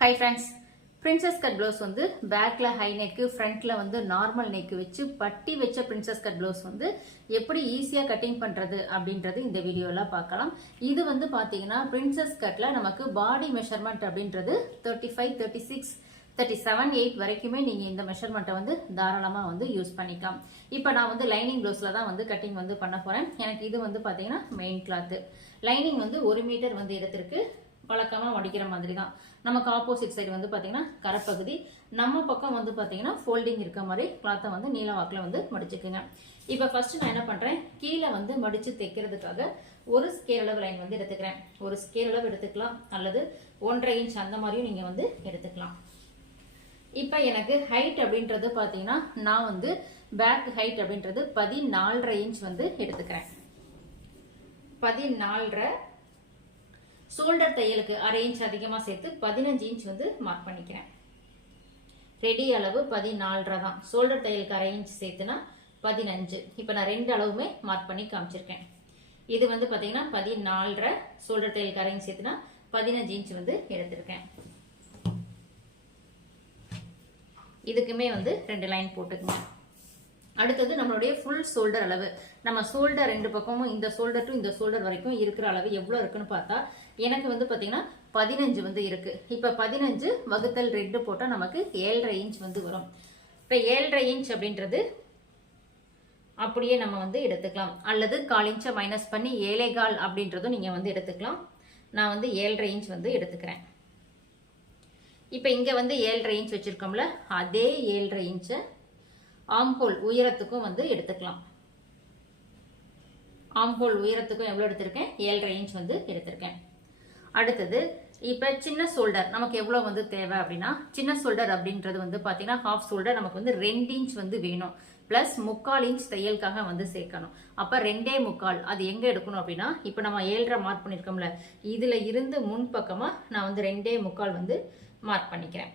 Hi friends princess cut blouse வந்து பேக்கில் high neck ஃப்ரண்ட்டில் வந்து நார்மல் நெக்கு வச்சு பட்டி வச்ச பிரின்சஸ் கட் ப்ளவுஸ் வந்து எப்படி ஈஸியாக கட்டிங் பண்ணுறது அப்படின்றது இந்த வீடியோவில் பார்க்கலாம். இது வந்து பார்த்தீங்கன்னா பிரின்சஸ் கட்டில் நமக்கு பாடி மெஷர்மெண்ட் அப்படின்றது thirty five thirty six thirty seven eight வரைக்குமே நீங்கள் இந்த மெஷர்மெண்ட்டை வந்து தாராளமாக வந்து யூஸ் பண்ணிக்கலாம். இப்போ நான் வந்து லைனிங் ப்ளவுஸில் தான் வந்து கட்டிங் வந்து பண்ண போகிறேன் எனக்கு இது வந்து பார்த்தீங்கன்னா மெயின் கிளாத்து லைனிங் வந்து ஒரு மீட்டர் வந்து இடத்திற்கு வழக்கமாக மடிக்கிற மாதிரி தான் நமக்கு ஆப்போசிட் சைடு வந்து பார்த்தீங்கன்னா கரப்பகுதி. நம்ம பக்கம் வந்து பார்த்தீங்கன்னா ஃபோல்டிங் இருக்க மாதிரி கிளாத்தை வந்து நீல வாக்கில் வந்து மடிச்சுக்குங்க. இப்போ ஃபர்ஸ்ட் நான் என்ன பண்ணுறேன் கீழே வந்து மடித்து தைக்கிறதுக்காக ஒரு ஸ்கேல் அளவு லைன் வந்து எடுத்துக்கிறேன். ஒரு ஸ்கேல் அளவு எடுத்துக்கலாம். அல்லது ஒன்றரை இன்ச் அந்த மாதிரியும் நீங்கள் வந்து எடுத்துக்கலாம். இப்போ எனக்கு ஹைட் அப்படின்றது பார்த்தீங்கன்னா நான் வந்து பேக் ஹைட் அப்படின்றது பதினாலரை இன்ச் வந்து எடுத்துக்கிறேன். பதினாலரை ஷோல்டர் தையலுக்கு அரை இன்ச் அதிகமாக சேர்த்து பதினஞ்சு இன்ச் வந்து மார்க் பண்ணிக்கிறேன். ரெடி அளவு பதினாலரை தான். ஷோல்டர் தையலுக்கு அரை இன்ச் சேர்த்துனா பதினஞ்சு. இப்போ நான் ரெண்டு அளவுமே மார்க் பண்ணி காமிச்சிருக்கேன். இது வந்து பார்த்தீங்கன்னா பதினாலரை ஷோல்டர் தையலுக்கு அரை இன்ச் சேர்த்துனா பதினஞ்சு இன்ச் வந்து எடுத்திருக்கேன். இதுக்குமே வந்து ரெண்டு லைன் போட்டுக்குங்க. அடுத்தது நம்மளுடைய ஃபுல் ஷோல்டர் அளவு. நம்ம ஷோல்டர் ரெண்டு பக்கமும் இந்த ஷோல்டர் டு இந்த ஷோல்டர் வரைக்கும் இருக்கிற அளவு எவ்வளோ இருக்குன்னு பார்த்தா எனக்கு வந்து பார்த்தீங்கன்னா பதினஞ்சு வந்து இருக்கு. இப்போ பதினஞ்சு வகுத்தல் ரெண்டு போட்டால் நமக்கு ஏழரை இன்ச் வந்து வரும். இப்போ ஏழரை இன்ச் அப்படின்றது அப்படியே நம்ம வந்து எடுத்துக்கலாம். அல்லது கால் இன்ச்சை மைனஸ் பண்ணி ஏழை கால் அப்படின்றதும் நீங்கள் வந்து எடுத்துக்கலாம். நான் வந்து ஏழரை இன்ச் வந்து எடுத்துக்கிறேன். இப்போ இங்கே வந்து ஏழரை இன்ச் வச்சுருக்கோம்ல அதே ஏழரை இன்ச்சை ஆம்போல் உயரத்துக்கும் வந்து எடுத்துக்கலாம். ஆம்ஹோல் உயரத்துக்கும் எவ்வளோ எடுத்திருக்கேன்? ஏழரை இன்ச் வந்து எடுத்திருக்கேன். அடுத்தது இப்போ சின்ன ஷோல்டர் நமக்கு எவ்வளோ வந்து தேவை அப்படின்னா சின்ன ஷோல்டர் அப்படின்றது வந்து பார்த்தீங்கன்னா ஹாஃப் ஷோல்டர் நமக்கு வந்து ரெண்டு இன்ச் வந்து வேணும். ப்ளஸ் முக்கால் இன்ச் தையலுக்காக வந்து சேர்க்கணும். அப்போ ரெண்டே முக்கால் அது எங்கே எடுக்கணும் அப்படின்னா இப்போ நம்ம ஏழரை மார்க் பண்ணியிருக்கோம்ல இதில் இருந்து முன் பக்கமாக நான் வந்து ரெண்டே முக்கால் வந்து மார்க் பண்ணிக்கிறேன்.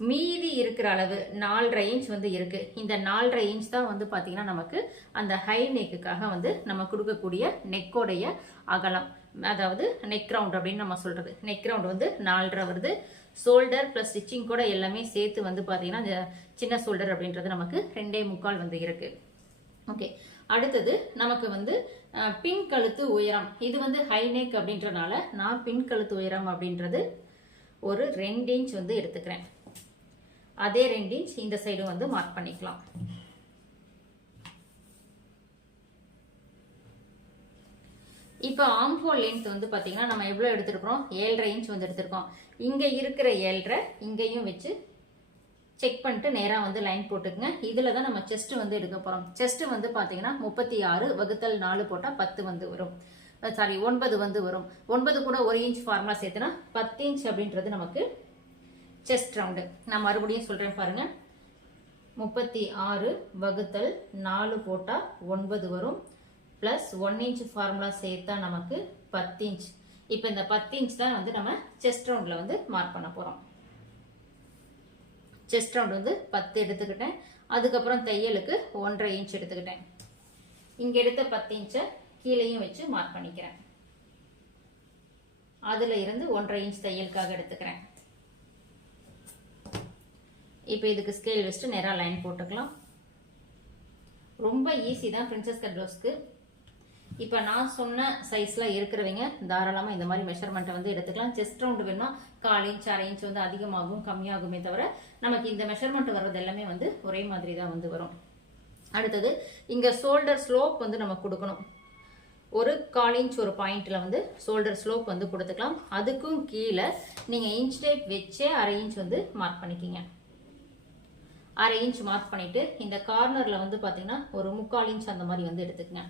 மீதி இருக்கிற அளவு நாலரை இன்ச் வந்து இருக்கு. இந்த நாலரை இன்ச் தான் வந்து பார்த்தீங்கன்னா நமக்கு அந்த ஹை நெக்குக்காக வந்து நம்ம கொடுக்கக்கூடிய நெக்கோடைய அகலம். அதாவது நெக் ரவுண்ட் அப்படின்னு நம்ம சொல்றது. நெக் ரவுண்ட் வந்து நாலரை வருது. ஷோல்டர் ப்ளஸ் ஸ்டிச்சிங் கூட எல்லாமே சேர்த்து வந்து பார்த்தீங்கன்னா இந்த சின்ன ஷோல்டர் அப்படின்றது நமக்கு ரெண்டே முக்கால் வந்து இருக்கு. ஓகே அடுத்தது நமக்கு வந்து பின் கழுத்து உயரம். இது வந்து ஹை நெக் அப்படின்றனால நான் பின் கழுத்து உயரம் அப்படின்றது ஒரு ரெண்டு இன்ச் வந்து எடுத்துக்கிறேன். அதே ரெண்டு இன்ச் இந்த சைடும் வந்து மார்க் பண்ணிக்கலாம். இப்போ ஆம்ஹோல் லென்த் வந்து பார்த்தீங்கன்னா நம்ம எவ்வளோ எடுத்திருக்கிறோம்? ஏழரை இன்ச் வந்து எடுத்திருக்கோம். இங்கே இருக்கிற ஏழரை இங்கேயும் வச்சு செக் பண்ணிட்டு நேராக வந்து லைன் போட்டுக்குங்க. இதில் தான் நம்ம செஸ்ட்டு வந்து எடுக்க போகிறோம் செஸ்ட்டு வந்து பார்த்தீங்கன்னா முப்பத்தி ஆறு வகுத்தல் நாலு போட்டால் பத்து வந்து வரும். சாரி ஒன்பது வந்து வரும். ஒன்பது கூட ஒரு இன்ச் ஃபார்முலா சேர்த்துனா பத்து இன்ச் அப்படின்றது நமக்கு செஸ்ட் ரவுண்டு நான் மறுபடியும் சொல்கிறேன் பாருங்கள் முப்பத்தி ஆறு வகுத்தல் நாலு போட்டால் ஒன்பது வரும். ப்ளஸ் ஒன் இன்ச் ஃபார்முலா சேர்த்தா நமக்கு பத்து இன்ச் இப்போ இந்த பத்து இன்ச் தான் வந்து நம்ம செஸ்ட் ரவுண்டில் வந்து மார்க் பண்ண போகிறோம் செஸ்ட் ரவுண்ட் வந்து பத்து எடுத்துக்கிட்டேன். அதுக்கப்புறம் தையலுக்கு ஒன்றரை இன்ச் எடுத்துக்கிட்டேன். இங்கே எடுத்த பத்து இன்ச்சை கீழேயும் வச்சு மார்க் பண்ணிக்கிறேன். அதில் இருந்து ஒன்றரை இன்ச் தையலுக்காக எடுத்துக்கிறேன். இப்போ இதுக்கு ஸ்கேல் வச்சுட்டு நேராக லைன் போட்டுக்கலாம். ரொம்ப ஈஸி தான் பிரின்சஸ் கட் ப்ளவுஸ்க்கு இப்போ நான் சொன்ன சைஸில் இருக்கிறவங்க தாராளமாக இந்த மாதிரி மெஷர்மெண்ட்டை வந்து எடுத்துக்கலாம். செஸ்ட் ரவுண்டு வேணும்னா கால் இன்ச் அரை இன்ச் வந்து அதிகமாகும் கம்மியாகுமே தவிர நமக்கு இந்த மெஷர்மெண்ட் வர்றது எல்லாமே வந்து ஒரே மாதிரி தான் வந்து வரும். அடுத்தது இங்கே ஷோல்டர் ஸ்லோப் வந்து நம்ம கொடுக்கணும். ஒரு கால் இன்ச் ஒரு பாயிண்ட்டில் வந்து ஷோல்டர் ஸ்லோப் வந்து கொடுத்துக்கலாம். அதுக்கும் கீழே நீங்கள் இன்ச் டேப் வச்சே அரை இன்ச் வந்து மார்க் பண்ணிக்கிங்க. அரை இன்ச் மார்க் பண்ணிவிட்டு இந்த கார்னரில் வந்து பார்த்தீங்கன்னா ஒரு முக்கால் இன்ச் அந்த மாதிரி வந்து எடுத்துக்கங்க.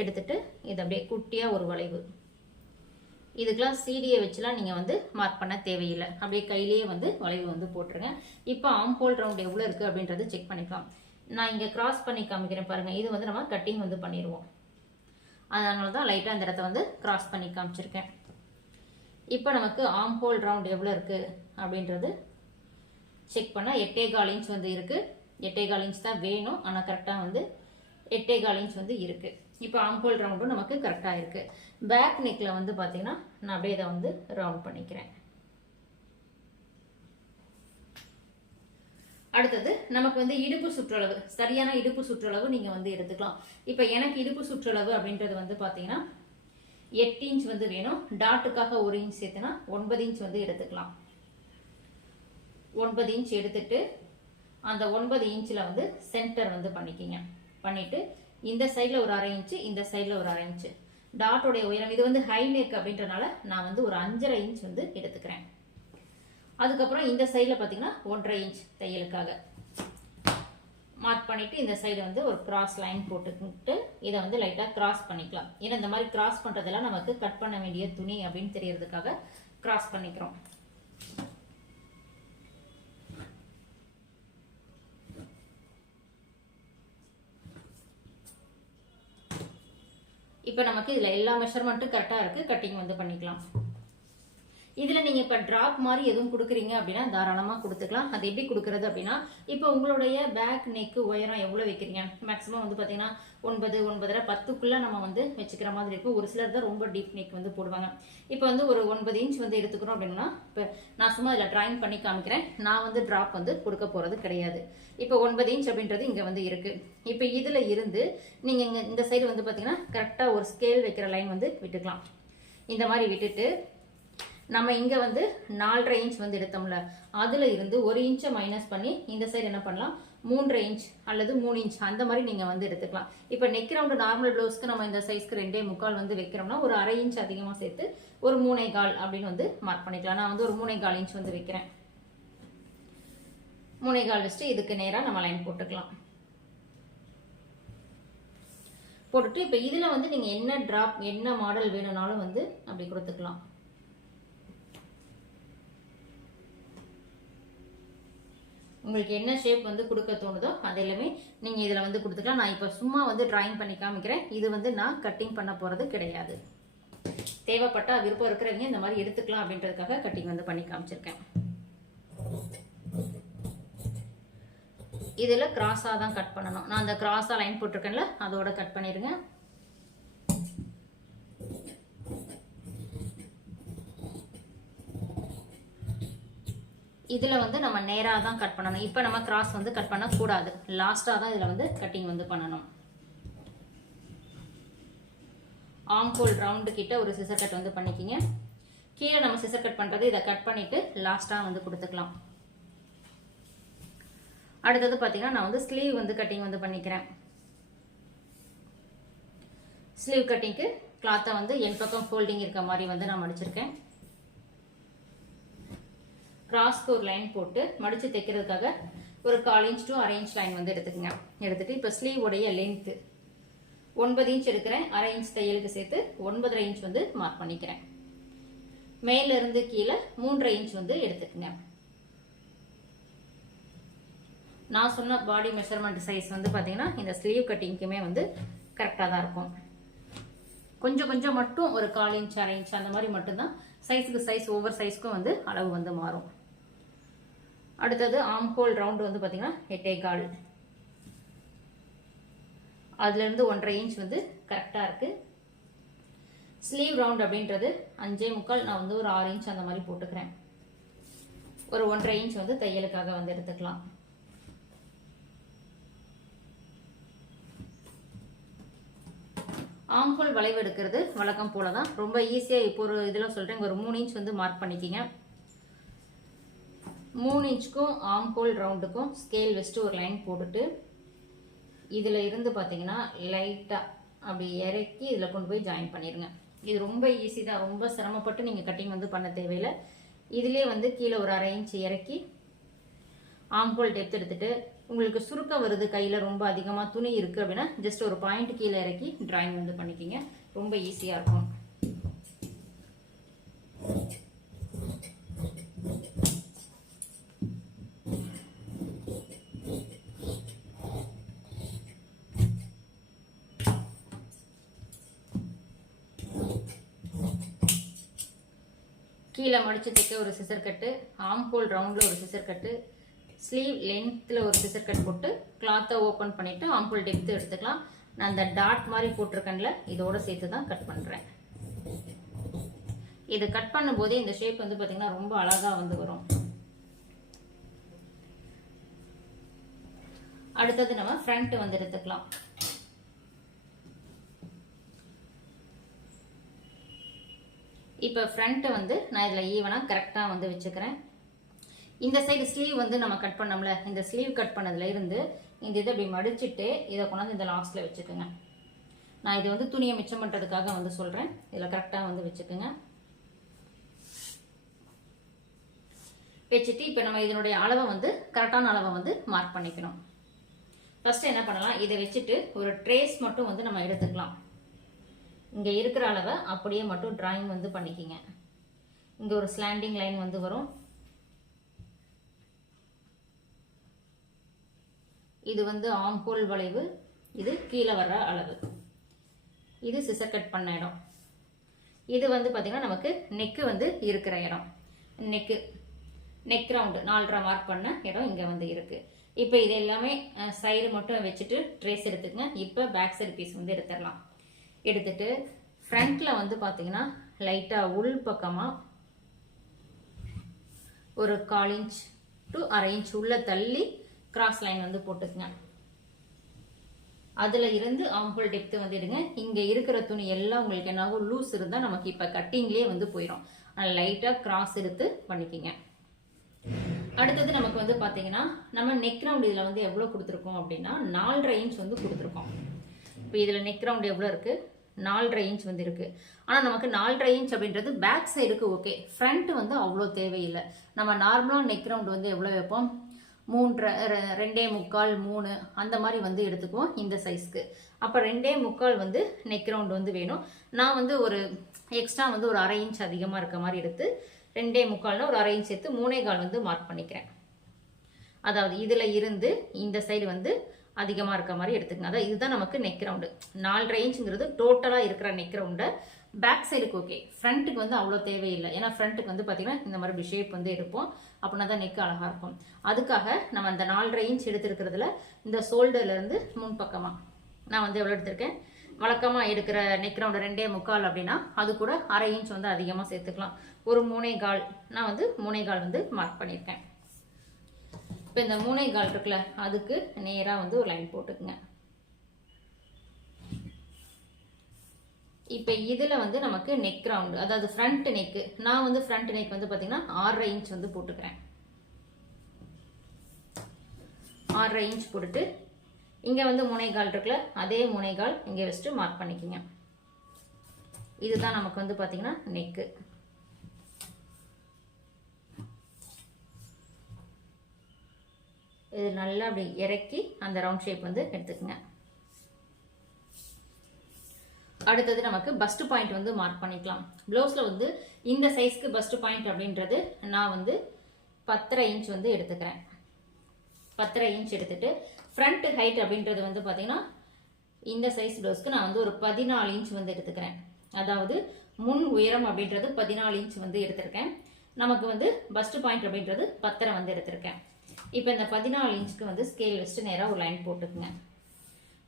எடுத்துட்டு இது அப்படியே குட்டியாக ஒரு வளைவு. இதுக்கெலாம் சீடியை வச்சுலாம் நீங்கள் வந்து மார்க் பண்ண தேவையில்லை. அப்படியே கையிலேயே வந்து வளைவு வந்து போட்டுருங்க. இப்போ ஆம்போல் ரவுண்ட் எவ்வளோ இருக்குது அப்படின்றது செக் பண்ணிக்கலாம். நான் இங்கே கிராஸ் பண்ணி காமிக்கிறேன் பாருங்கள் இது வந்து நம்ம கட்டிங் வந்து பண்ணிடுவோம். அதனால தான் லைட்டாக அந்த இடத்த வந்து கிராஸ் பண்ணி காமிச்சிருக்கேன். இப்போ நமக்கு ஆம்போல் ரவுண்ட் எவ்வளோ இருக்குது அப்படின்றது செக் பண்ணால் எட்டே கால் இன்ச் வந்து இருக்குது எட்டே கால் இன்ச் தான் வேணும். ஆனால் கரெக்டாக வந்து எட்டே கால் இன்ச் வந்து இருக்குது இப்போ ஆம்போல் ரவுண்டும் நமக்கு கரெக்டாக இருக்குது பேக் நெக்கில் வந்து பார்த்திங்கன்னா நான் அப்படியே இதை வந்து ரவுண்ட் பண்ணிக்கிறேன். அடுத்தது நமக்கு வந்து இடுப்பு சுற்றளவு. சரியான இடுப்பு சுற்றளவு நீங்கள் வந்து எடுத்துக்கலாம். இப்போ எனக்கு இடுப்பு சுற்றளவு அப்படின்றது வந்து பார்த்தீங்கன்னா எட்டு இன்ச் வந்து வேணும். டாட்டுக்காக ஒரு இன்ச் சேர்த்துனா ஒன்பது இன்ச் வந்து எடுத்துக்கலாம். ஒன்பது இன்ச் எடுத்துட்டு அந்த ஒன்பது இன்ச்சில் வந்து சென்டர் வந்து பண்ணிக்கிங்க. பண்ணிவிட்டு இந்த சைடில் ஒரு அரை இன்ச்சு இந்த சைடில் ஒரு அரை இன்ச்சு டாட்டோடைய உயரம் இது வந்து ஹை நெக் அப்படின்றனால நான் வந்து ஒரு அஞ்சரை இன்ச் வந்து எடுத்துக்கிறேன். அதுக்கப்புறம் இந்த சைடில் பார்த்தீங்கன்னா ஒன்றரை இன்ச் தையலுக்காக. மார்க் பண்ணிவிட்டு இந்த சைடு வந்து ஒரு கிராஸ் லைன் போட்டுக்கிட்டு இதை வந்து லைட்டாக கிராஸ் பண்ணிக்கலாம். ஏன்னா இந்த மாதிரி கிராஸ் பண்ணுறதெல்லாம் நமக்கு கட் பண்ண வேண்டிய துணி அப்படின்னு தெரியறதுக்காக கிராஸ் பண்ணிக்கிறோம். இப்போ நமக்கு இதில் எல்லா மெஷர்மெண்ட்டும் கரெக்டாக இருக்குது கட்டிங் வந்து பண்ணிக்கலாம். இதில் நீங்கள் இப்போ ட்ராப் மாதிரி எதுவும் கொடுக்குறீங்க அப்படின்னா தாராளமாக கொடுத்துக்கலாம். அது எப்படி கொடுக்குறது அப்படின்னா இப்போ உங்களுடைய பேக் நெக்கு உயரம் எவ்வளோ வைக்கிறீங்க? மேக்ஸிமம் வந்து பார்த்தீங்கன்னா ஒன்பது ஒன்பதரை பத்துக்குள்ளே நம்ம வந்து வச்சுக்கிற மாதிரி இருக்கும் ஒரு சிலர் தான் ரொம்ப டீப் நெக் வந்து போடுவாங்க. இப்போ வந்து ஒரு ஒன்பது இன்ச் வந்து எடுத்துக்கிறோம் அப்படின்னா இப்போ நான் சும்மா இதில் ட்ராயிங் பண்ணி காமிக்கிறேன். நான் வந்து ட்ராப் வந்து கொடுக்க போகிறது கிடையாது. இப்போ ஒன்பது இன்ச் அப்படின்றது இங்கே வந்து இருக்குது இப்போ இதில் இருந்து நீங்கள் இங்கே இந்த சைடு வந்து பார்த்தீங்கன்னா கரெக்டாக ஒரு ஸ்கேல் வைக்கிற லைன் வந்து விட்டுக்கலாம். இந்த மாதிரி விட்டுட்டு நம்ம இங்கே வந்து நாலரை இன்ச் வந்து எடுத்தோம்ல அதில் இருந்து ஒரு இன்ச்சை மைனஸ் பண்ணி இந்த சைடு என்ன பண்ணலாம்? மூன்றரை இன்ச் அல்லது மூணு இன்ச் அந்த மாதிரி நீங்கள் வந்து எடுத்துக்கலாம். இப்போ நெக் ரவுண்டு நார்மல் ப்ளவுஸ்க்கு நம்ம இந்த சைஸ்க்கு ரெண்டே முக்கால் வந்து வைக்கிறோம்னா ஒரு அரை இன்ச் அதிகமாக சேர்த்து ஒரு மூணை கால் அப்படின்னு வந்து மார்க் பண்ணிக்கலாம். நான் வந்து ஒரு மூணை கால் இன்ச் வந்து வைக்கிறேன். மூணை கால் வச்சுட்டு இதுக்கு நேராக நம்ம லைன் போட்டுக்கலாம். போட்டுட்டு இப்போ இதில் வந்து நீங்கள் என்ன ட்ராப் என்ன மாடல் வேணும்னாலும் வந்து அப்படி கொடுத்துக்கலாம். உங்களுக்கு என்ன ஷேப் வந்து கொடுக்க தோணுதோ அது எல்லாமே நீங்கள் இதில் வந்து கொடுத்துக்கலாம். நான் இப்போ சும்மா வந்து டிராயிங் பண்ணி காமிக்கிறேன். இது வந்து நான் கட்டிங் பண்ண போகிறது கிடையாது. தேவைப்பட்டா விருப்பம் இருக்கிறவங்க இந்த மாதிரி எடுத்துக்கலாம் அப்படின்றதுக்காக கட்டிங் வந்து பண்ணி காமிச்சிருக்கேன். இதில் கிராஸாக தான் கட் பண்ணணும். நான் அந்த கிராஸாக லைன் போட்டிருக்கேன்ல அதோட கட் பண்ணிடுங்க இதில் வந்து நம்ம நேராக தான் கட் பண்ணணும். இப்போ நம்ம கிராஸ் வந்து கட் பண்ணக்கூடாது லாஸ்ட்டாக தான் இதில் வந்து கட்டிங் வந்து பண்ணணும். ஆம்கோல் ரவுண்டு கிட்ட ஒரு சிசர் கட் வந்து பண்ணிக்கிங்க. கீழே நம்ம சிசர் கட் பண்ணுறது இதை கட் பண்ணிவிட்டு லாஸ்ட்டாக வந்து கொடுத்துக்கலாம். அடுத்தது பார்த்தீங்கன்னா நான் வந்து ஸ்லீவ் வந்து கட்டிங் வந்து பண்ணிக்கிறேன். ஸ்லீவ் கட்டிங்க்கு கிளாத்தை வந்து என் பக்கம் ஃபோல்டிங் இருக்க மாதிரி வந்து நான் மடிச்சிருக்கேன். கிராஸ்க்கு ஒரு லைன் போட்டு மடித்து தைக்கிறதுக்காக ஒரு கால் இன்ச் டு அரை இன்ச் லைன் வந்து எடுத்துக்கங்க. எடுத்துகிட்டு இப்போ ஸ்லீவ் உடைய லென்த்து ஒன்பது இன்ச் எடுக்கிறேன். அரை இன்ச் தையலுக்கு சேர்த்து ஒன்பதரை இன்ச் வந்து மார்க் பண்ணிக்கிறேன். மேலிருந்து கீழே மூன்றரை இன்ச் வந்து எடுத்துக்கங்க. நான் சொன்ன பாடி மெஷர்மெண்ட் சைஸ் வந்து பார்த்தீங்கன்னா இந்த ஸ்லீவ் கட்டிங்க்குமே வந்து கரெக்டாக தான் இருக்கும். கொஞ்சம் கொஞ்சம் மட்டும் ஒரு கால் இன்ச் அரை இன்ச் அந்த மாதிரி மட்டும்தான் சைஸுக்கு சைஸ் ஒவ்வொரு சைஸ்க்கும் வந்து அளவு வந்து மாறும். அடுத்தது ஆம் ஹோல் ரவுண்டு வந்து பார்த்தீங்கன்னா எட்டே கால். அதுலேருந்து ஒன்றரை இன்ச் வந்து கரெக்டாக இருக்குது ஸ்லீவ் ரவுண்ட் அப்படின்றது அஞ்சே முக்கால் நான் வந்து ஒரு ஆறு இன்ச் அந்த மாதிரி போட்டுக்கிறேன். ஒரு ஒன்றரை இன்ச் வந்து தையலுக்காக வந்து எடுத்துக்கலாம். ஆம்ஹோல் வளைவு எடுக்கிறது வழக்கம் போல தான் ரொம்ப ஈஸியாக இப்போ ஒரு இதில் சொல்கிறேன் ஒரு மூணு இன்ச் வந்து மார்க் பண்ணிக்கிங்க. மூணு இன்ச்சுக்கும் ஆம்போல் ரவுண்டுக்கும் ஸ்கேல் வச்சுட்டு ஒரு லைன் போட்டுட்டு இதில் இருந்து பார்த்தீங்கன்னா லைட்டாக அப்படி இறக்கி இதில் கொண்டு போய் ஜாயின் பண்ணிடுங்க இது ரொம்ப ஈஸி தான். ரொம்ப சிரமப்பட்டு நீங்கள் கட்டிங் வந்து பண்ண தேவையில்லை. இதிலே வந்து கீழே ஒரு அரை இன்ச் இறக்கி ஆம்போல் டெப்த் எடுத்துட்டு உங்களுக்கு சுருக்கம் வருது கையில் ரொம்ப அதிகமாக துணி இருக்குது அப்படின்னா ஜஸ்ட் ஒரு பாயிண்ட் கீழே இறக்கி ட்ராயிங் வந்து பண்ணிக்கிங்க. ரொம்ப ஈஸியாக இருக்கும். கீழே மடிச்சு தைக்க ஒரு சிசர் கட்டு ஆம்போல் ரவுண்டில் ஒரு சிசர் கட்டு ஸ்லீவ் லென்த்தில் ஒரு சிசர் கட் போட்டு கிளாத்தை ஓப்பன் பண்ணிவிட்டு ஆம்போல் டெப்த்து எடுத்துக்கலாம். நான் அந்த டாட் மாதிரி போட்டிருக்கேன்ல இதோட சேர்த்து தான் கட் பண்ணுறேன் இது கட் பண்ணும்போதே இந்த ஷேப் வந்து பார்த்திங்கன்னா ரொம்ப அழகாக வந்து வரும். அடுத்தது நம்ம ஃப்ரண்ட் வந்து எடுத்துக்கலாம். இப்போ ஃப்ரண்ட்டு வந்து நான் இதில் ஈவனாக கரெக்டாக வந்து வச்சுக்கிறேன். இந்த சைடு ஸ்லீவ் வந்து நம்ம கட் பண்ணோம்ல இந்த ஸ்லீவ் கட் பண்ணதுல இருந்து இந்த இதை இப்படி மடிச்சுட்டு இதை கொண்டாந்து இந்த லாஸ்ட்டில் வச்சுக்கோங்க. நான் இது வந்து துணியை மிச்சம் பண்ணுறதுக்காக வந்து சொல்கிறேன் இதில் கரெக்டாக வந்து வச்சுக்கோங்க. வச்சுட்டு இப்போ நம்ம இதனுடைய அளவை வந்து கரெக்டான அளவை வந்து மார்க் பண்ணிக்கணும். ஃபஸ்ட்டு என்ன பண்ணலாம்? இதை வச்சுட்டு ஒரு ட்ரேஸ் மட்டும் வந்து நம்ம எடுத்துக்கலாம். இங்கே இருக்கிற அளவை அப்படியே மட்டும் டிராயிங் வந்து பண்ணிக்கிங்க. இங்கே ஒரு ஸ்லாண்டிங் லைன் வந்து வரும். இது வந்து ஆம்போல் வளைவு. இது கீழே வர்ற அளவு. இது சிசர் கட் பண்ண இடம். இது வந்து பார்த்திங்கன்னா நமக்கு நெக்கு வந்து இருக்கிற இடம். நெக்கு நெக் ரவுண்டு நாலரை மார்க் பண்ண இடம் இங்கே வந்து இருக்குது இப்போ இது எல்லாமே சைடு மட்டும் வச்சுட்டு ட்ரேஸ் எடுத்துக்கங்க. இப்போ பேக் சைடு பீஸ் வந்து எடுத்துடலாம். எடுத்துட்டு ஃப்ரண்ட்டில் வந்து பார்த்தீங்கன்னா லைட்டாக உள் பக்கமாக ஒரு கால் இன்ச் டு அரை இன்ச் உள்ள தள்ளி கிராஸ் லைன் வந்து போட்டுக்குங்க. அதில் இருந்து ஆம்பிள் டெப்த்து வந்து எடுங்க. இங்கே இருக்கிற துணி எல்லாம் உங்களுக்கு என்னாகும்? லூஸ் இருந்தால் நமக்கு இப்போ கட்டிங்லேயே வந்து போயிடும் லைட்டாக கிராஸ் எடுத்து பண்ணிக்கிங்க. அடுத்தது நமக்கு வந்து பார்த்தீங்கன்னா நம்ம நெக் ரவுண்ட் இதில் வந்து எவ்வளோ கொடுத்துருக்கோம் அப்படின்னா நாலரை இன்ச் வந்து கொடுத்துருக்கோம். இப்போ இதில் நெக் ரவுண்ட் எவ்வளோ இருக்குது நாலரை இன்ச் வந்து இருக்குது ஆனால் நமக்கு நாலரை இன்ச் அப்படின்றது பேக் சைடுக்கு ஓகே ஃப்ரண்ட் வந்து அவ்வளோ தேவையில்லை. நம்ம நார்மலாக நெக் ரவுண்ட் வந்து எவ்வளோ வைப்போம்? மூன்றரை ரெண்டே முக்கால் மூணு அந்த மாதிரி வந்து எடுத்துக்குவோம் இந்த சைஸ்க்கு அப்போ ரெண்டே முக்கால் வந்து நெக் ரவுண்ட் வந்து வேணும். நான் வந்து ஒரு எக்ஸ்ட்ரா வந்து ஒரு அரை இன்ச் அதிகமாக இருக்க மாதிரி எடுத்து ரெண்டே முக்கால்னா ஒரு அரை இன்ச் எடுத்து மூணே கால் வந்து மார்க் பண்ணிக்கிறேன். அதாவது இதில் இருந்து இந்த சைடு வந்து அதிகமாக இருக்கிற மாதிரி எடுத்துக்கங்க. அதான் இதுதான் நமக்கு நெக் ரவுண்டு நாலு ரேஞ்சுங்கிறது டோட்டலாக இருக்கிற நெக் ரவுண்டை பேக் சைடுக்கு ஓகே ஃப்ரண்ட்டுக்கு வந்து அவ்வளோ தேவையில்லை. ஏன்னா ஃப்ரண்ட்டுக்கு வந்து பார்த்தீங்கன்னா இந்த மாதிரி ஷேப் வந்து எடுப்போம் அப்படின்னா தான் நெக் அழகாக இருக்கும். அதுக்காக நம்ம அந்த நாலு இன்ச் எடுத்துருக்கிறதுல இந்த ஷோல்டர்லேருந்து முன் பக்கமாக நான் வந்து எவ்வளோ எடுத்திருக்கேன்? வழக்கமாக எடுக்கிற நெக் ரவுண்டு ரெண்டே முக்கால் அப்படின்னா அது கூட அரை இன்ச் வந்து அதிகமாக சேர்த்துக்கலாம். ஒரு மூணே கால். நான் வந்து மூணே கால் வந்து மார்க் பண்ணியிருக்கேன். இப்போ இந்த மூணை கால் இருக்குல்ல அதுக்கு நேராக வந்து ஒரு லைன் போட்டுக்குங்க. இப்போ இதில் வந்து நமக்கு நெக் ரவுண்டு அதாவது ஃப்ரண்ட் நெக்கு நான் வந்து ஃப்ரண்ட் நெக் வந்து பார்த்தீங்கன்னா ஆறரை இன்ச் வந்து போட்டுக்கிறேன். ஆறரை இன்ச் போட்டுட்டு இங்கே வந்து முனைகால் இருக்குல்ல அதே முனைகால் இங்கே வச்சுட்டு மார்க் பண்ணிக்கோங்க. இதுதான் நமக்கு வந்து பார்த்தீங்கன்னா நெக்கு இது நல்லா அப்படி இறக்கி அந்த ரவுண்ட் ஷேப் வந்து எடுத்துக்கோங்க. அடுத்தது நமக்கு பஸ்ட் பாயிண்ட் வந்து மார்க் பண்ணிக்கலாம். ப்ளவுஸில் வந்து இந்த சைஸ்க்கு பஸ்ட் பாயிண்ட் அப்படின்றது நான் வந்து பத்தரை இன்ச் வந்து எடுத்துக்கிறேன். பத்தரை இன்ச் எடுத்துட்டு ஃப்ரண்ட் ஹைட் அப்படின்றது வந்து பார்த்தீங்கன்னா இந்த சைஸ் ப்ளவுஸ்க்கு நான் வந்து ஒரு பதினாலு இன்ச் வந்து எடுத்துக்கிறேன். அதாவது முன் உயரம் அப்படின்றது பதினாலு இன்ச் வந்து எடுத்திருக்கேன். நமக்கு வந்து பஸ்ட் பாயிண்ட் அப்படின்றது பத்தரை வந்து எடுத்திருக்கேன். இப்போ இந்த பதினாலு இன்ச்சுக்கு வந்து ஸ்கேல் வச்சுட்டு நேராக ஒரு லைன் போட்டுக்குங்க.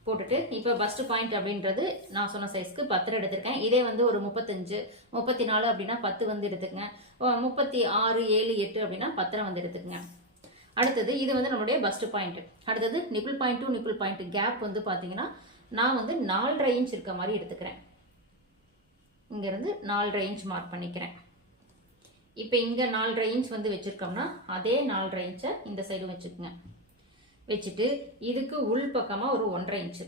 போட்டுட்டு இப்போ பஸ்ட் பாயிண்ட் அப்படின்றது நான் சொன்ன சைஸ்க்கு பத்தில் எடுத்திருக்கேன். இதே வந்து ஒரு முப்பத்தஞ்சு முப்பத்தி நாலு அப்படின்னா பத்து வந்து எடுத்துக்கங்க. முப்பத்தி ஆறு ஏழு எட்டு அப்படின்னா பத்தில் வந்து எடுத்துக்கங்க. அடுத்தது இது வந்து நம்மளுடைய பஸ்ட் பாயிண்ட் அடுத்தது nipple point to nipple point gap வந்து பார்த்தீங்கன்னா நான் வந்து நாலரை இன்ச் இருக்க மாதிரி எடுத்துக்கிறேன். இங்கேருந்து நாலரை இன்ச் மார்க் பண்ணிக்கிறேன். இப்போ இங்கே நாலரை இன்ச் வந்து வச்சுருக்கோம்னா அதே நாலரை இன்ச்சை இந்த சைடு வச்சுக்கோங்க. வச்சுட்டு இதுக்கு உள் பக்கமாக ஒரு ஒன்றரை இன்ச்சு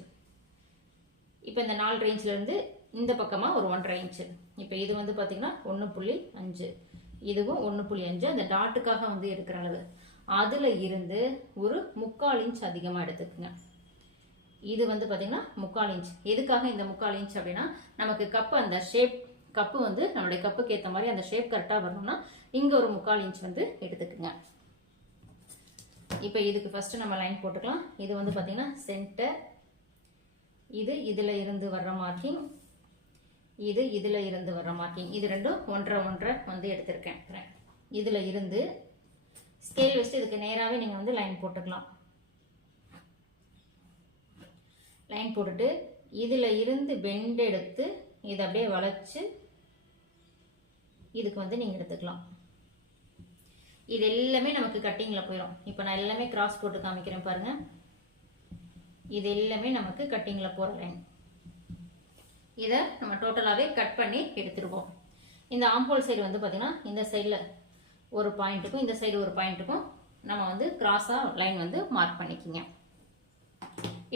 இப்போ இந்த நாலரை இன்ச்லேருந்து இந்த பக்கமாக ஒரு ஒன்றரை இன்ச்சு இப்போ இது வந்து பார்த்திங்கன்னா ஒன்று புள்ளி அஞ்சு. இதுவும் ஒன்று புள்ளி அஞ்சு. அந்த டாட்டுக்காக வந்து எடுக்கிற அளவு. அதில் இருந்து ஒரு முக்கால் இன்ச் அதிகமாக எடுத்துக்கோங்க. இது வந்து பார்த்திங்கன்னா முக்கால் இன்ச் எதுக்காக இந்த முக்கால் இன்ச் அப்படின்னா நமக்கு கப் அந்த ஷேப் கப்பு வந்து நம்மளுடைய கப்புக்கு ஏற்ற மாதிரி அந்த ஷேப் கரெக்டாக வரணும்னா இங்கே ஒரு முக்கால் இன்ச் வந்து எடுத்துக்குங்க. இப்போ இதுக்கு ஃபஸ்ட்டு நம்ம லைன் போட்டுக்கலாம். இது வந்து பார்த்திங்கன்னா சென்டர் இது இதில் இருந்து வர்ற மார்க்கிங் இது இதில் இருந்து வர்ற மார்க்கிங் இது ரெண்டும் ஒன்றரை ஒன்றரை வந்து எடுத்திருக்கேன். இதில் இருந்து ஸ்கேல் வச்சு இதுக்கு நேராகவே நீங்கள் வந்து லைன் போட்டுக்கலாம். லைன் போட்டுட்டு இதில் இருந்து பெண்ட் எடுத்து இதை அப்படியே வளைச்சு இதுக்கு வந்து நீங்கள் எடுத்துக்கலாம். இது எல்லாமே நமக்கு கட்டிங்கில் போயிடும் இப்போ நான் எல்லாமே கிராஸ் போட்டு காமிக்கிறேன் பாருங்கள் இது எல்லாமே நமக்கு கட்டிங்கில் போகிற லைன் இதை நம்ம டோட்டலாகவே கட் பண்ணி எடுத்துருவோம். இந்த ஆம்போல் சைடு வந்து பார்த்திங்கன்னா இந்த சைடில் ஒரு பாயிண்ட்டுக்கும் இந்த சைடு ஒரு பாயிண்ட்டுக்கும் நம்ம வந்து கிராஸாக லைன் வந்து மார்க் பண்ணிக்கிங்க.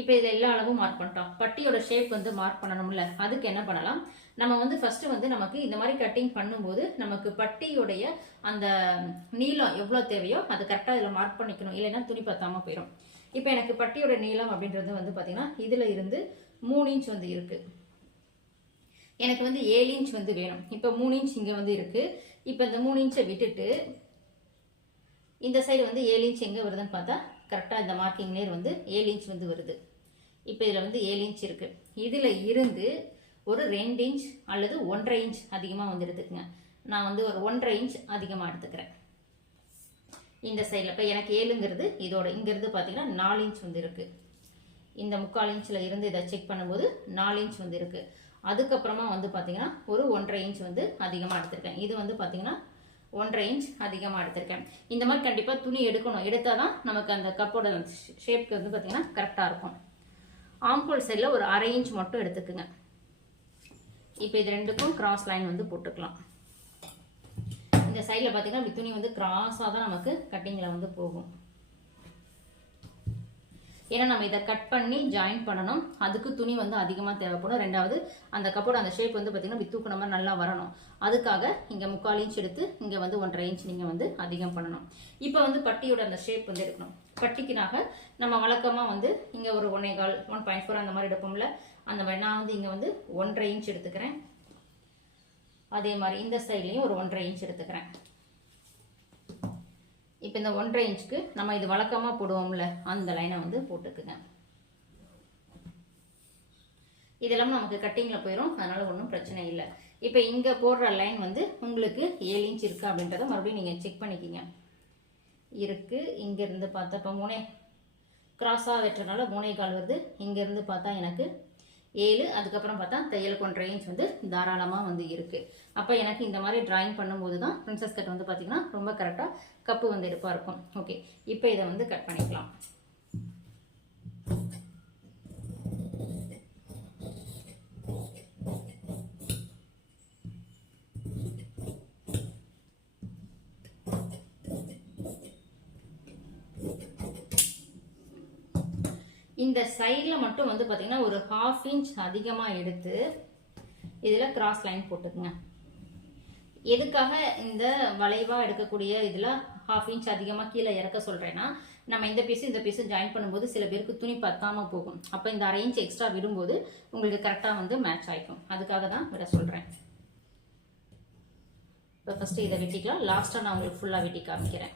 இப்போ இது எல்லா அளவும் மார்க் பண்ணிட்டோம். பட்டியோட ஷேப் வந்து மார்க் பண்ணணும்ல அதுக்கு என்ன பண்ணலாம்? நம்ம வந்து ஃபர்ஸ்ட் வந்து நமக்கு இந்த மாதிரி கட்டிங் பண்ணும்போது நமக்கு பட்டியுடைய அந்த நீளம் எவ்வளோ தேவையோ அது கரெக்டாக இதில் மார்க் பண்ணிக்கணும். இல்லைன்னா துணி பத்தாமல் போயிடும் இப்போ எனக்கு பட்டியோட நீளம் அப்படின்றது வந்து பார்த்தீங்கன்னா இதில் இருந்து மூணு இன்ச் வந்து இருக்கு. எனக்கு வந்து ஏழு இன்ச் வந்து வேணும். இப்போ மூணு இன்ச் இங்கே வந்து இருக்கு. இப்போ இந்த மூணு இன்ச்சை விட்டுட்டு இந்த சைடு வந்து ஏழு இன்ச் எங்கே வருதுன்னு பார்த்தா கரெக்டாக இந்த மார்க்கிங் நேர் வந்து ஏழு இன்ச் வந்து வருது. இப்போ இதில் வந்து ஏழு இன்ச் இருக்குது இதில் இருந்து ஒரு ரெண்டு இன்ச் அல்லது ஒன்றரை இன்ச் அதிகமாக வந்து எடுத்துக்கங்க. நான் வந்து ஒரு ஒன்றரை இன்ச் அதிகமாக எடுத்துக்கிறேன். இந்த சைடில் இப்போ எனக்கு ஏழுங்கிறது இதோட இங்கேருந்து பார்த்தீங்கன்னா நாலு இன்ச் வந்து இருக்கு. இந்த முக்கால் இன்ச்சில் இருந்து இதை செக் பண்ணும்போது நாலு இன்ச் வந்து இருக்குது அதுக்கப்புறமா வந்து பார்த்தீங்கன்னா ஒரு ஒன்றரை இன்ச் வந்து அதிகமாக எடுத்திருக்கேன். இது வந்து பார்த்தீங்கன்னா ஒன்றரை இன்ச் அதிகமாக எடுத்திருக்கேன். இந்த மாதிரி கண்டிப்பாக துணி எடுக்கணும். எடுத்தால் தான் நமக்கு அந்த கப்போட ஷேப்க்கு வந்து பார்த்திங்கன்னா கரெக்டாக இருக்கும். ஆம்பூல் சைடில் ஒரு அரை இன்ச் மட்டும் எடுத்துக்குங்க. இப்போ இது ரெண்டுக்கும் கிராஸ் லைன் வந்து போட்டுக்கலாம். இந்த சைடில் பார்த்தீங்கன்னா இப்படி துணி வந்து கிராஸாக தான் நமக்கு கட்டிங்கில் வந்து போகும். ஏன்னா நம்ம இதை கட் பண்ணி ஜாயின் பண்ணணும். அதுக்கு துணி வந்து அதிகமாக தேவைப்படும். ரெண்டாவது அந்த கப்போட அந்த ஷேப் வந்து பார்த்தீங்கன்னா இப்படி தூக்குன மாதிரி நல்லா வரணும். அதுக்காக இங்கே முக்கால் இன்ச் எடுத்து இங்கே வந்து ஒன்றரை இன்ச் நீங்கள் வந்து அதிகம் பண்ணணும். இப்போ வந்து பட்டியோட அந்த ஷேப் வந்து எடுக்கணும். பட்டிக்குனாக நம்ம வழக்கமாக வந்து இங்கே ஒரு ஒன்னே கால் ஒன் பாயிண்ட் ஃபோர் அந்த மாதிரி எடுப்போம்ல. அந்த மாதிரி நான் வந்து இங்கே வந்து ஒன்றரை இன்ச் எடுத்துக்கிறேன். அதே மாதிரி இந்த சைட்லேயும் ஒரு ஒன்றரை இன்ச் எடுத்துக்கிறேன். இப்போ இந்த ஒன்றரை இன்ச்சுக்கு நம்ம இது வழக்கமாக போடுவோம்ல அந்த லைனை வந்து போட்டுக்குங்க. இதெல்லாம் நமக்கு கட்டிங்கில் போயிடும் அதனால் ஒன்றும் பிரச்சனை இல்லை. இப்போ இங்கே போடுற லைன் வந்து உங்களுக்கு ஏழு இன்ச் இருக்கா அப்படின்றத மறுபடியும் நீங்கள் செக் பண்ணிக்கிங்க. இருக்குது இங்கேருந்து பார்த்தா இப்போ மூணே கிராஸாக வெட்டுறதுனால மூணே கால் வருது இங்கேருந்து பார்த்தா எனக்கு ஏழு அதுக்கப்புறம் பார்த்தா தையலுக்கு ஒன்றரை இன்ச் வந்து தாராளமாக வந்து இருக்குது அப்போ எனக்கு இந்த மாதிரி ட்ராயிங் பண்ணும்போது தான் ப்ரின்ஸஸ் கட் வந்து பார்த்திங்கன்னா ரொம்ப கரெக்டாக கப்பு வந்து எடுப்பாக இருக்கும். ஓகே இப்போ இதை வந்து கட் பண்ணிக்கலாம். இந்த சைடில் மட்டும் வந்து பார்த்தீங்கன்னா ஒரு ஹாஃப் இன்ச் அதிகமாக எடுத்து இதில் கிராஸ் லைன் போட்டுக்குங்க. எதுக்காக இந்த வளைவாக எடுக்கக்கூடிய இதில் ஹாஃப் இன்ச் அதிகமாக கீழே இறக்க சொல்கிறேன்னா நம்ம இந்த பீஸும் இந்த பீஸும் ஜாயின் பண்ணும்போது சில பேருக்கு துணி பத்தாமல் போகும். அப்போ இந்த அரை இன்ச் எக்ஸ்ட்ரா விடும்போது உங்களுக்கு கரெக்டாக வந்து மேட்ச் ஆகிக்கும் அதுக்காக தான் விட சொல்கிறேன் இப்போ ஃபஸ்ட்டு இதை வெட்டிக்கலாம். லாஸ்ட்டாக நான் உங்களுக்கு ஃபுல்லாக வெட்டி காமிக்கிறேன்.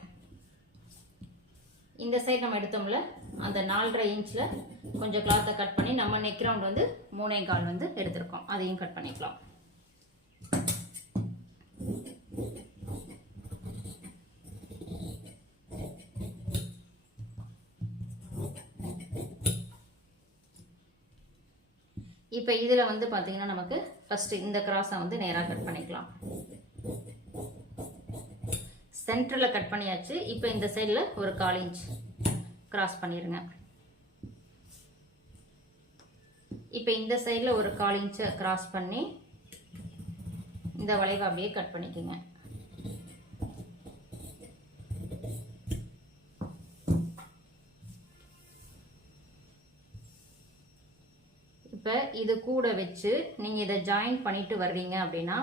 இந்த சைடு நம்ம எடுத்தோம்ல அந்த நாலரை இன்ச்சில் கொஞ்சம் கிளாத்தை கட் பண்ணி நம்ம நெக் ரவுண்ட் வந்து மூணே கால் வந்து எடுத்திருக்கோம். அதையும் கட் பண்ணிக்கலாம். இப்போ இதில் வந்து பார்த்தீங்கன்னா நமக்கு ஃபஸ்ட்டு இந்த கிராஸை வந்து நேராக கட் பண்ணிக்கலாம். சென்டரில் கட் பண்ணியாச்சு. இப்போ இந்த சைடில் ஒரு கால் இன்ச் கிராஸ் பண்ணிடுங்க இப்போ இந்த சைடில் ஒரு கால் இன்ச்சை கிராஸ் பண்ணி இந்த வளைவை அப்படியே கட் பண்ணிக்கோங்க. இப்போ இது கூட வச்சு நீங்கள் இதை ஜாயின் பண்ணிட்டு வர்றீங்க அப்படின்னா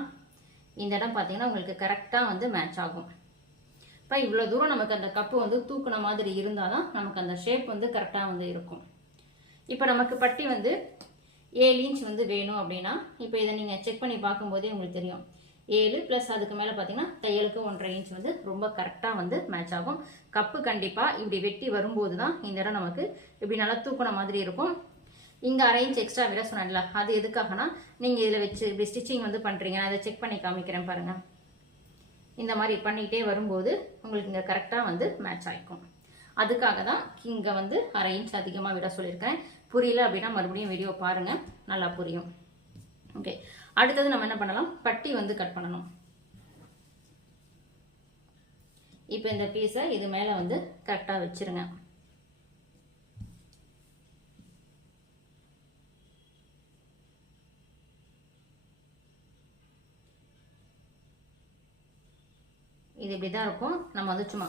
இந்த இடம் பார்த்தீங்கன்னா உங்களுக்கு கரெக்டாக வந்து மேட்ச் ஆகும். இப்போ இவ்வளோ தூரம் நமக்கு அந்த கப்பு வந்து தூக்குன மாதிரி இருந்தால் தான் நமக்கு அந்த ஷேப் வந்து கரெக்டாக வந்து இருக்கும். இப்போ நமக்கு பட்டி வந்து ஏழு இன்ச் வந்து வேணும் அப்படின்னா இப்போ இதை நீங்கள் செக் பண்ணி பார்க்கும்போதே உங்களுக்கு தெரியும். ஏழு ப்ளஸ் அதுக்கு மேலே பார்த்தீங்கன்னா தையலுக்கு ஒன்றரை இன்ச் வந்து ரொம்ப கரெக்டாக வந்து மேட்ச் ஆகும். கப்பு கண்டிப்பாக இப்படி வெட்டி வரும்போது தான் இந்த இடம் நமக்கு இப்படி நல்லா தூக்குன மாதிரி இருக்கும். இங்கே அரை இன்ச் எக்ஸ்ட்ரா விட சொன்னேன்ல அது எதுக்காகனா நீங்கள் இதில் வச்சு இப்படி ஸ்டிச்சிங் வந்து பண்ணுறீங்க நான் அதை செக் பண்ணி காமிக்கிறேன் பாருங்கள் இந்த மாதிரி பண்ணிக்கிட்டே வரும்போது உங்களுக்கு இங்கே கரெக்டாக வந்து மேட்ச் ஆகிக்கும் அதுக்காக தான் இங்கே வந்து அரை இன்ச் அதிகமாக விட சொல்லியிருக்கேன் புரியல அப்படின்னா மறுபடியும் வீடியோ பாருங்கள் நல்லா புரியும். ஓகே அடுத்தது நம்ம என்ன பண்ணலாம்? பட்டி வந்து கட் பண்ணணும். இப்போ இந்த பீஸை இது மேலே வந்து கரெக்டாக வச்சுருங்க. இது இப்படி தான் இருக்கும். நம்ம வந்து சும்மா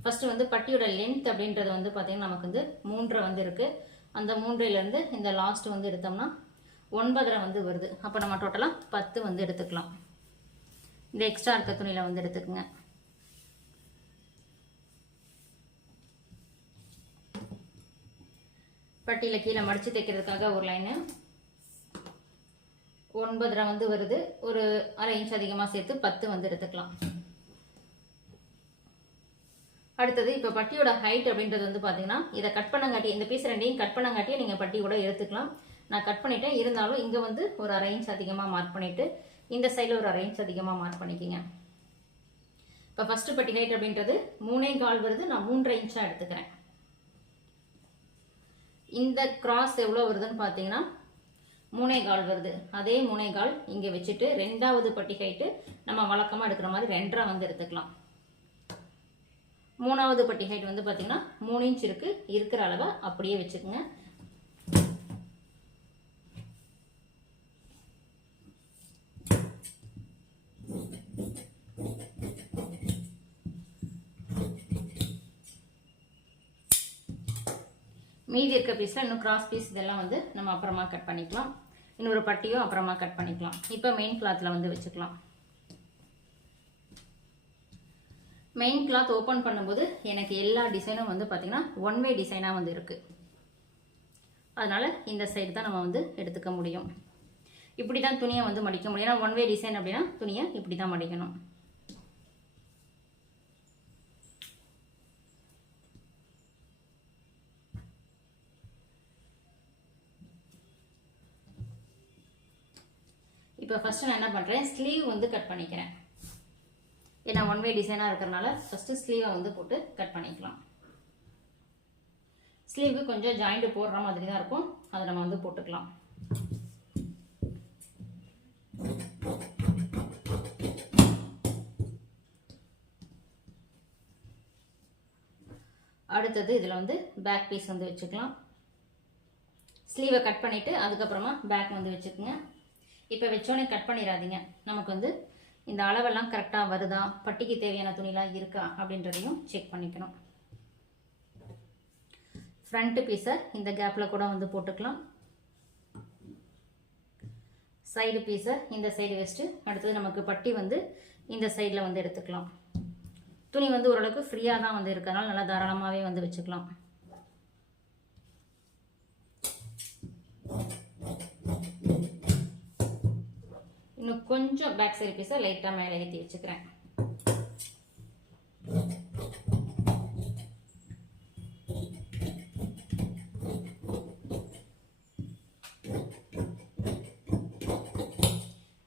ஃபஸ்ட்டு வந்து பட்டியோட லென்த் அப்படின்றது வந்து பார்த்திங்கன்னா நமக்கு வந்து மூன்றரை வந்து இருக்குது அந்த மூன்றையிலேருந்து இந்த லாஸ்ட் வந்து எடுத்தோம்னா ஒன்பதரை வந்து வருது. அப்போ நம்ம டோட்டலாக பத்து வந்து எடுத்துக்கலாம். இந்த எக்ஸ்ட்ரா இருக்க துணியில் வந்து எடுத்துக்கோங்க. பட்டியில் கீழே மடித்து தைக்கிறதுக்காக ஒரு லைனு ஒன்பதரை வந்து வருது. ஒரு அரை இன்ச் அதிகமாக சேர்த்து பத்து வந்து எடுத்துக்கலாம். அடுத்தது இப்போ பட்டியோட ஹைட் அப்படின்றது வந்து பார்த்தீங்கன்னா இதை கட் பண்ணங்காட்டி இந்த பீஸ் ரெண்டையும் கட் பண்ணங்காட்டியே நீங்கள் பட்டி கூட எடுத்துக்கலாம். நான் கட் பண்ணிட்டேன். இருந்தாலும் இங்கே வந்து ஒரு அரை இன்ச் அதிகமாக மார்க் பண்ணிவிட்டு இந்த சைடில் ஒரு அரை இன்ச் அதிகமாக மார்க் பண்ணிக்கிங்க. இப்போ ஃபஸ்ட்டு பட்டி ஹைட் அப்படின்றது மூணே கால் வருது. நான் மூன்றரை இன்ச்சாக எடுத்துக்கிறேன். இந்த கிராஸ் எவ்வளோ வருதுன்னு பார்த்தீங்கன்னா மூணே கால் வருது. அதே மூணே கால் இங்கே வச்சுட்டு ரெண்டாவது பட்டி ஹைட்டு நம்ம வழக்கமாக எடுக்கிற மாதிரி ரெண்டரை வந்து எடுத்துக்கலாம். மூணாவது பட்டி ஹைட் வந்து பார்த்தீங்கன்னா மூணு இன்ச் இருக்கு. இருக்கிற அளவை அப்படியே வச்சுக்கோங்க. மீதி இருக்க பீஸில் இன்னும் கிராஸ் பீஸ் இதெல்லாம் வந்து நம்ம அப்புறமா கட் பண்ணிக்கலாம். இன்னொரு பட்டியும் அப்புறமா கட் பண்ணிக்கலாம். இப்போ மெயின் கிளாத்தில் வந்து வச்சுக்கலாம். மெயின் கிளாத் ஓப்பன் பண்ணும்போது எனக்கு எல்லா டிசைனும் வந்து பார்த்திங்கன்னா ஒன் வே டிசைனாக வந்து இருக்குது அதனால் இந்த சைடு தான் நம்ம வந்து எடுத்துக்க முடியும். இப்படி தான் துணியை வந்து மடிக்க முடியும். ஏன்னா ஒன் வே டிசைன் அப்படின்னா துணியை இப்படி தான் மடிக்கணும். இப்போ ஃபஸ்ட்டு நான் என்ன பண்ணுறேன் ஸ்லீவ் வந்து கட் பண்ணிக்கிறேன். ஏன்னா ஒன் வே டிசைனாக இருக்கிறனால ஃபஸ்ட்டு ஸ்லீவை வந்து போட்டு கட் பண்ணிக்கலாம். ஸ்லீவுக்கு கொஞ்சம் ஜாயிண்ட் போடுற மாதிரி தான் இருக்கும். அதை நம்ம வந்து போட்டுக்கலாம். அடுத்தது இதில் வந்து பேக் பீஸ் வந்து வச்சுக்கலாம். ஸ்லீவை கட் பண்ணிவிட்டு அதுக்கப்புறமா பேக் வந்து வச்சுக்கோங்க. இப்போ வச்சோன்னே கட் பண்ணிடாதீங்க. நமக்கு வந்து இந்த அளவெல்லாம் கரெக்டாக வருதா? பட்டிக்கு தேவையான துணிலாம் இருக்கா? அப்படின்றதையும் செக் பண்ணிக்கணும். ஃப்ரண்ட் பீஸை இந்த கேப்பில் கூட வந்து போட்டுக்கலாம். சைடு பீஸை இந்த சைடு வச்சுட்டு அடுத்தது நமக்கு பட்டி வந்து இந்த சைடில் வந்து எடுத்துக்கலாம். துணி வந்து ஓரளவுக்கு ஃப்ரீயாக தான் வந்து இருக்கிறதுனால நல்லா தாராளமாகவே வந்து வச்சுக்கலாம். இன்னும் கொஞ்சம் பேக் சைடு பீஸை லைட்டாக மேலே ஏற்றி வச்சுக்கிறேன்.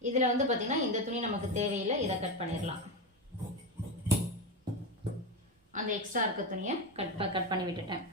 இதில் வந்து பார்த்திங்கன்னா இந்த துணி நமக்கு தேவையில்லை. இதை கட் பண்ணிடலாம். அந்த எக்ஸ்ட்ரா இருக்க துணியை கட் கட் பண்ணி விட்டுட்டேன்.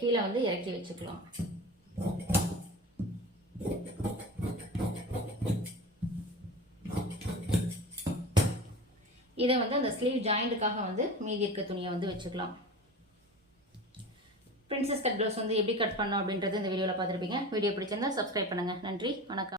கீழே வந்து இறக்கி வச்சுக்கலாம். இதை வந்து அந்த ஸ்லீவ் ஜாயிண்ட்டுக்காக வந்து மீதி இருக்க துணியை வந்து வச்சுக்கலாம். பிரின்சஸ் கட் ப்ளவுஸ் வந்து எப்படி கட் பண்ணோம் அப்படின்றது இந்த வீடியோவில் பார்த்துருப்பீங்க. வீடியோ பிடிச்சிருந்தா சப்ஸ்கிரைப் பண்ணுங்கள் நன்றி. வணக்கம்.